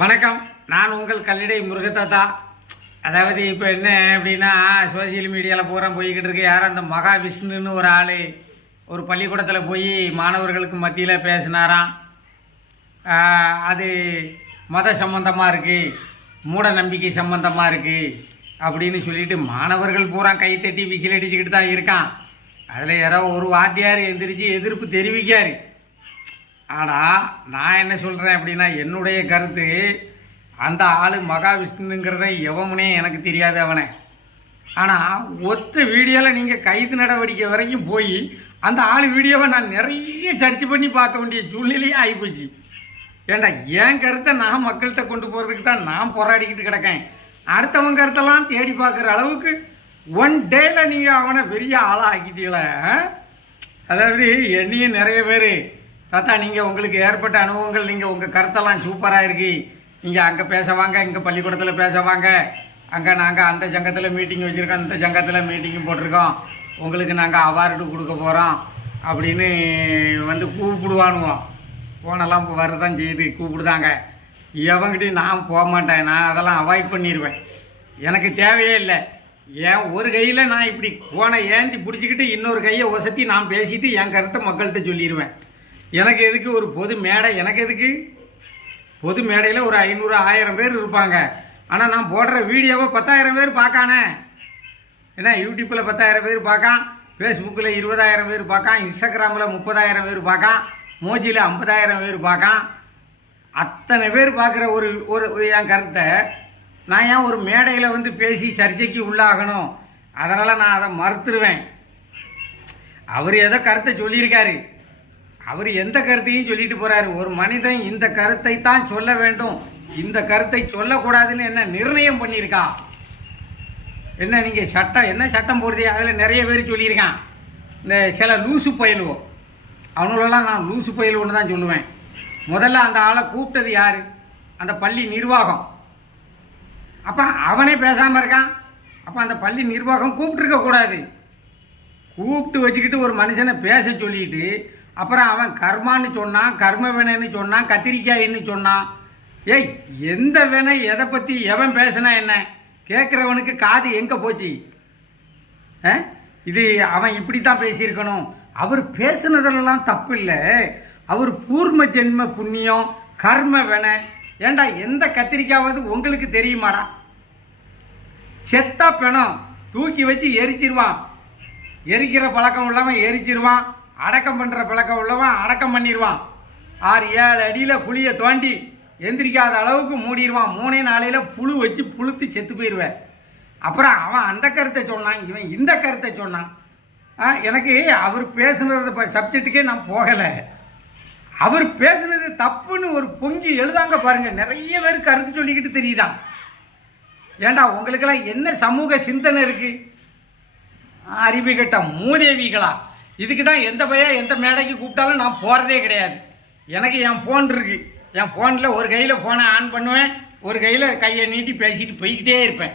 வணக்கம். நான் உங்கள் கல்லிடை முருகத்தாத்தா. அதாவது இப்போ என்ன அப்படின்னா, சோசியல் மீடியாவில் பூரா போய்கிட்டு இருக்கு. யாரும் அந்த மகாவிஷ்ணுன்னு ஒரு ஆள் ஒரு பள்ளிக்கூடத்தில் போய் மாணவர்களுக்கு மத்தியில் பேசினாராம். அது மத சம்பந்தமாக இருக்குது, மூட நம்பிக்கை சம்பந்தமாக இருக்குது அப்படின்னு சொல்லிட்டு மாணவர்கள் பூரா கைத்தட்டி விசில் அடிச்சுக்கிட்டு தான் இருக்கான். அதில் யாரோ ஒரு வாத்தியார் எந்திரிச்சு எதிர்ப்பு தெரிவிக்கார். ஆனால் நான் என்ன சொல்கிறேன் அப்படின்னா, என்னுடைய கருத்து, அந்த ஆள் மகாவிஷ்ணுங்கிறத எவனே எனக்கு தெரியாது அவனை. ஆனால் ஒத்த வீடியோவில் நீங்கள் கைது நடவடிக்கை வரைக்கும் போய் அந்த ஆள் வீடியோவை நான் நிறைய சர்ச் பண்ணி பார்க்க வேண்டிய சூழ்நிலையே ஆகிப்போச்சு. ஏண்டா, என் கருத்தை நான் மக்கள்கிட்ட கொண்டு போகிறதுக்கு தான் நான் போராடிக்கிட்டு கிடக்கேன். அடுத்தவன் கருத்தெல்லாம் தேடி பார்க்குற அளவுக்கு ஒன் டேயில் நீங்கள் அவனை பெரிய ஆளாக ஆக்கிட்டீங்களே. அதாவது என்னையும் நிறைய பேர், தாத்தா நீங்கள் உங்களுக்கு ஏற்பட்ட அனுபவங்கள், நீங்கள் உங்கள் கருத்தெல்லாம் சூப்பராக இருக்குது, நீங்கள் அங்கே பேசவாங்க, இங்கே பள்ளிக்கூடத்தில் பேசவாங்க, அங்கே நாங்கள் அந்த சங்கத்தில் மீட்டிங் வச்சுருக்கோம், இந்த சங்கத்தில் மீட்டிங்கும் போட்டிருக்கோம், உங்களுக்கு நாங்கள் அவார்டு கொடுக்க போகிறோம் அப்படின்னு வந்து கூப்பிடுவானுவோம். ஃபோனெல்லாம் வரதான் செய்யுது, கூப்பிடுதாங்க. எவங்கிட்டையும் நான் போக மாட்டேன், நான் அதெல்லாம் அவாய்ட் பண்ணிடுவேன். எனக்கு தேவையே இல்லை. ஏன் ஒரு கையில் நான் இப்படி ஃபோனை ஏந்தி பிடிச்சிக்கிட்டு இன்னொரு கையை ஒசத்தி நான் பேசிட்டு என் கருத்தை மக்கள்கிட்ட சொல்லிடுவேன். எனக்கு எதுக்கு ஒரு பொது மேடை? எனக்கு எதுக்கு பொது மேடையில் ஒரு 500 1000 பேர் இருப்பாங்க. ஆனால் நான் போடுற வீடியோவை 10,000 பேர் பார்க்கானே. ஏன்னா யூடியூப்பில் 10,000 பேர் பார்க்கான், ஃபேஸ்புக்கில் 20,000 பேர் பார்க்கான், இன்ஸ்டாகிராமில் 30,000 பேர் பார்க்கான், மோஜியில் 50,000 பேர் பார்க்கான். அத்தனை பேர் பார்க்குற ஒரு ஒரு என் கருத்தை நான் ஏன் ஒரு மேடையில் வந்து பேசி சர்ச்சைக்கு உள்ளாகணும்? அதனால் நான் அதை மறுத்துருவேன். அவர் ஏதோ கருத்தை சொல்லியிருக்காரு, அவர் எந்த கருத்தையும் சொல்லிட்டு போகிறாரு. ஒரு மனிதன் இந்த கருத்தை தான் சொல்ல வேண்டும், இந்த கருத்தை சொல்லக்கூடாதுன்னு என்ன நிர்ணயம் பண்ணியிருக்கா? என்ன நீங்கள் சட்டம் என்ன சட்டம் போடுதே? அதில் நிறைய பேர் சொல்லியிருக்கான். இந்த சில லூசு பயலுவோம், அவங்களெல்லாம் நான் லூசு பயலுன்னு தான் சொல்லுவேன். முதல்ல அந்த ஆளை கூப்பிட்டது யார்? அந்த பள்ளி நிர்வாகம். அப்போ அவனே பேசாமல் இருக்கான். அப்போ அந்த பள்ளி நிர்வாகம் கூப்பிட்டுருக்கக்கூடாது. கூப்பிட்டு வச்சுக்கிட்டு ஒரு மனுஷனை பேச சொல்லிட்டு அப்புறம் அவன் கர்மான்னு சொன்னான், கர்ம வினைன்னு சொன்னான், கத்திரிக்காயின்னு சொன்னான். ஏய், எந்த வினை எதை பற்றி எவன் பேசினா என்ன? கேட்குறவனுக்கு காது எங்கே போச்சு? இது அவன் இப்படி தான் பேசியிருக்கணும். அவர் பேசுனதெல்லாம் தப்பு இல்லை, அவர் பூர்ம ஜென்ம புண்ணியம், கர்ம வினை. ஏண்டா, எந்த கத்திரிக்காவது உங்களுக்கு தெரியுமாடா? செத்தா பிணம் தூக்கி வச்சு எரிச்சிருவான். எரிக்கிற பழக்கம் உள்ளவன் எரிச்சிருவான், அடக்கம் பண்ணுற பழக்கம் உள்ளவன் அடக்கம் பண்ணிடுவான். 6-7 அடியில் புளியை தோண்டி எந்திரிக்காத அளவுக்கு மூடிடுவான். 3-4 புழு வச்சு புழுத்து செத்து போயிடுவேன். அப்புறம் அவன் அந்த கருத்தை சொன்னான், இவன் இந்த கருத்தை சொன்னான். எனக்கு அவர் பேசுனது சப்ஜெக்டுக்கே நான் போகலை. அவர் பேசுனது தப்புன்னு ஒரு பொங்கி எழுதாங்க பாருங்க. நிறைய பேர் கருத்து சொல்லிக்கிட்டு தெரியுதான். ஏண்டா, உங்களுக்கெல்லாம் என்ன சமூக சிந்தனை இருக்கு? அறிவு கட்ட மூதேவிகளா? இதுக்கு தான் எந்த பையன் எந்த மேடைக்கு கூப்பிட்டாலும் நான் போகிறதே கிடையாது. எனக்கு என் ஃபோன் இருக்குது, என் ஃபோனில் ஒரு கையில் ஃபோனை ஆன் பண்ணுவேன், ஒரு கையில் கையை நீட்டி பேசிட்டு போய்கிட்டே இருப்பேன்.